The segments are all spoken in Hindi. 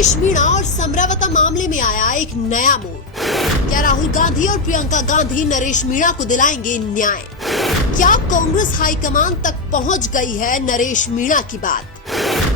नरेश मीणा और समरावता मामले में आया एक नया मोड़। क्या राहुल गांधी और प्रियंका गांधी नरेश मीणा को दिलाएंगे न्याय? क्या कांग्रेस हाईकमान तक पहुंच गई है नरेश मीणा की बात?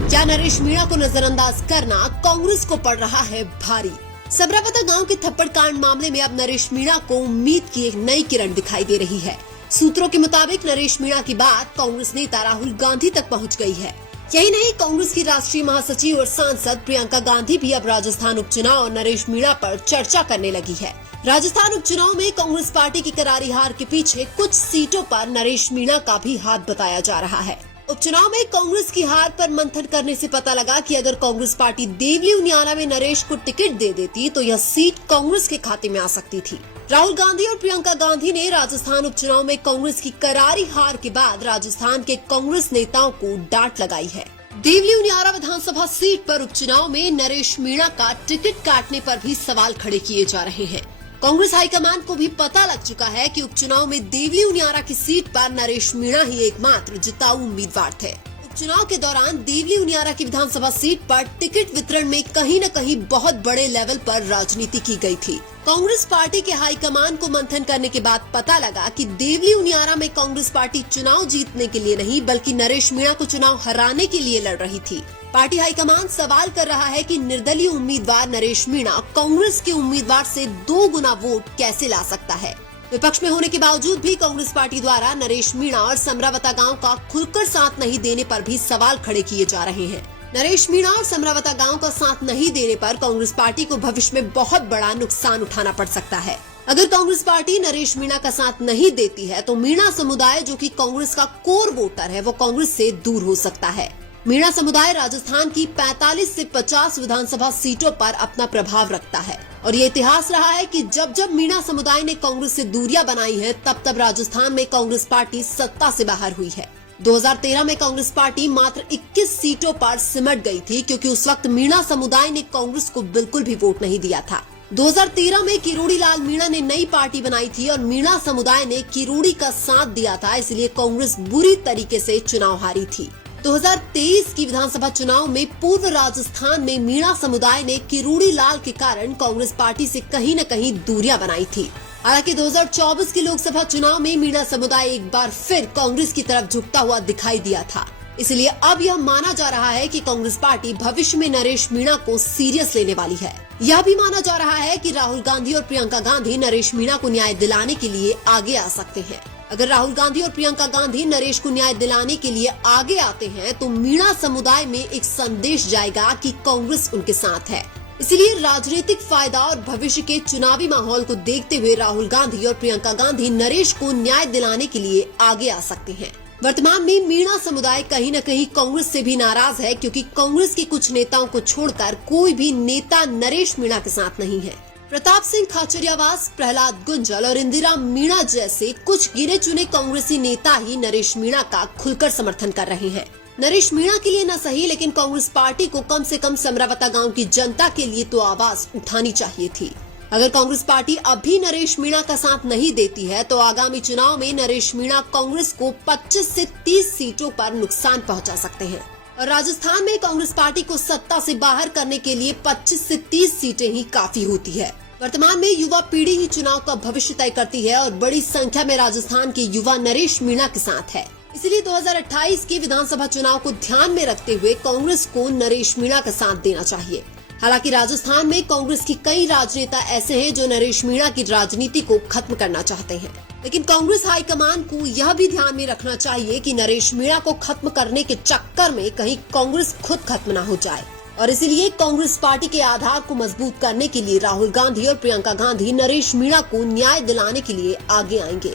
क्या नरेश मीणा को नजरअंदाज करना कांग्रेस को पड़ रहा है भारी? समरावता गांव के थप्पड़ कांड मामले में अब नरेश मीणा को उम्मीद की एक नई किरण दिखाई दे रही है। सूत्रों के मुताबिक नरेश मीणा की बात कांग्रेस नेता राहुल गांधी तक पहुंच गई है। यही नहीं, कांग्रेस की राष्ट्रीय महासचिव और सांसद प्रियंका गांधी भी अब राजस्थान उपचुनाव और नरेश मीणा पर चर्चा करने लगी है। राजस्थान उपचुनाव में कांग्रेस पार्टी की करारी हार के पीछे कुछ सीटों पर नरेश मीणा का भी हाथ बताया जा रहा है। उपचुनाव में कांग्रेस की हार पर मंथन करने से पता लगा कि अगर कांग्रेस पार्टी देवली उनियाला में नरेश को टिकट दे देती तो यह सीट कांग्रेस के खाते में आ सकती थी। राहुल गांधी और प्रियंका गांधी ने राजस्थान उपचुनाव में कांग्रेस की करारी हार के बाद राजस्थान के कांग्रेस नेताओं को डांट लगाई है। देवली उनियाला विधानसभा सीट पर उपचुनाव में नरेश मीणा का टिकट काटने पर भी सवाल खड़े किए जा रहे हैं। कांग्रेस हाईकमान को भी पता लग चुका है कि उपचुनाव में देवली उनियाला की सीट पर नरेश मीणा ही एकमात्र जिताऊ उम्मीदवार थे। उपचुनाव के दौरान देवली उनियाला की विधानसभा सीट पर टिकट वितरण में कहीं न कहीं बहुत बड़े लेवल पर राजनीति की गई थी। कांग्रेस पार्टी के हाईकमान को मंथन करने के बाद पता लगा कि देवली उनियाला में कांग्रेस पार्टी चुनाव जीतने के लिए नहीं बल्कि नरेश मीणा को चुनाव हराने के लिए लड़ रही थी। पार्टी हाईकमान सवाल कर रहा है कि निर्दलीय उम्मीदवार नरेश मीणा कांग्रेस के उम्मीदवार से 2 गुना वोट कैसे ला सकता है। विपक्ष में होने के बावजूद भी कांग्रेस पार्टी द्वारा नरेश मीणा और समरावता गांव का खुलकर साथ नहीं देने पर भी सवाल खड़े किए जा रहे हैं। नरेश मीणा और समरावता गांव का साथ नहीं देने पर कांग्रेस पार्टी को भविष्य में बहुत बड़ा नुकसान उठाना पड़ सकता है। अगर कांग्रेस पार्टी नरेश मीणा का साथ नहीं देती है तो मीणा समुदाय, जो कि कांग्रेस का कोर वोटर है, वो कांग्रेस से दूर हो सकता है। मीणा समुदाय राजस्थान की 45 से 50 विधानसभा सीटों पर अपना प्रभाव रखता है और ये इतिहास रहा है कि जब जब मीणा समुदाय ने कांग्रेस से दूरियां बनाई हैं, तब तब राजस्थान में कांग्रेस पार्टी सत्ता से बाहर हुई है। 2013 में कांग्रेस पार्टी मात्र 21 सीटों पर सिमट गई थी क्योंकि उस वक्त मीणा समुदाय ने कांग्रेस को बिल्कुल भी वोट नहीं दिया था। 2013 में किरोड़ी लाल मीणा ने नई पार्टी बनाई थी और मीणा समुदाय ने किरोड़ी का साथ दिया था, इसलिए कांग्रेस बुरी तरीके से चुनाव हारी थी। 2023 की विधानसभा चुनाव में पूर्व राजस्थान में मीणा समुदाय ने किरोड़ी लाल के कारण कांग्रेस पार्टी से कहीं न कहीं दूरियां बनाई थी। हालांकि 2024 के लोकसभा चुनाव में मीणा समुदाय एक बार फिर कांग्रेस की तरफ झुकता हुआ दिखाई दिया था। इसलिए अब यह माना जा रहा है कि कांग्रेस पार्टी भविष्य में नरेश मीणा को सीरियस लेने वाली है। यह भी माना जा रहा है कि राहुल गांधी और प्रियंका गांधी नरेश मीणा को न्याय दिलाने के लिए आगे आ सकते हैं। अगर राहुल गांधी और प्रियंका गांधी नरेश को न्याय दिलाने के लिए आगे आते हैं तो मीणा समुदाय में एक संदेश जाएगा कि कांग्रेस उनके साथ है। इसलिए राजनीतिक फायदा और भविष्य के चुनावी माहौल को देखते हुए राहुल गांधी और प्रियंका गांधी नरेश को न्याय दिलाने के लिए आगे आ सकते हैं। वर्तमान में मीणा समुदाय कहीं न कहीं कांग्रेस से भी नाराज है क्योंकि कांग्रेस के कुछ नेताओं को छोड़कर कोई भी नेता नरेश मीणा के साथ नहीं है। प्रताप सिंह खाचरियावास, प्रहलाद गुंजल और इंदिरा मीणा जैसे कुछ गिने चुने कांग्रेसी नेता ही नरेश मीणा का खुलकर समर्थन कर रहे हैं। नरेश मीणा के लिए न सही, लेकिन कांग्रेस पार्टी को कम से कम समरावता गांव की जनता के लिए तो आवाज उठानी चाहिए थी। अगर कांग्रेस पार्टी अभी नरेश मीणा का साथ नहीं देती है तो आगामी चुनाव में नरेश मीणा कांग्रेस को 25 से 30 सीटों पर नुकसान पहुंचा सकते हैं और राजस्थान में कांग्रेस पार्टी को सत्ता से बाहर करने के लिए 25 से 30 सीटें ही काफी होती है। वर्तमान में युवा पीढ़ी ही चुनाव का भविष्य तय करती है और बड़ी संख्या में राजस्थान के युवा नरेश मीणा के साथ है। इसलिए 2028 के विधानसभा चुनाव को ध्यान में रखते हुए कांग्रेस को नरेश मीणा का साथ देना चाहिए। हालांकि राजस्थान में कांग्रेस की कई राजनेता ऐसे हैं जो नरेश मीणा की राजनीति को खत्म करना चाहते हैं, लेकिन कांग्रेस हाईकमान को यह भी ध्यान में रखना चाहिए कि नरेश मीणा को खत्म करने के चक्कर में कहीं कांग्रेस खुद खत्म न हो जाए और इसलिए कांग्रेस पार्टी के आधार को मजबूत करने के लिए राहुल गांधी और प्रियंका गांधी नरेश मीणा को न्याय दिलाने के लिए आगे आएंगे।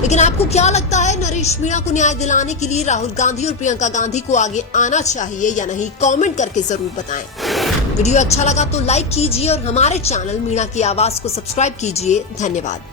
लेकिन आपको क्या लगता है, नरेश मीणा को न्याय दिलाने के लिए राहुल गांधी और प्रियंका गांधी को आगे आना चाहिए या नहीं? कमेंट करके जरूर बताएं। वीडियो अच्छा लगा तो लाइक कीजिए और हमारे चैनल मीणा की आवाज को सब्सक्राइब कीजिए। धन्यवाद।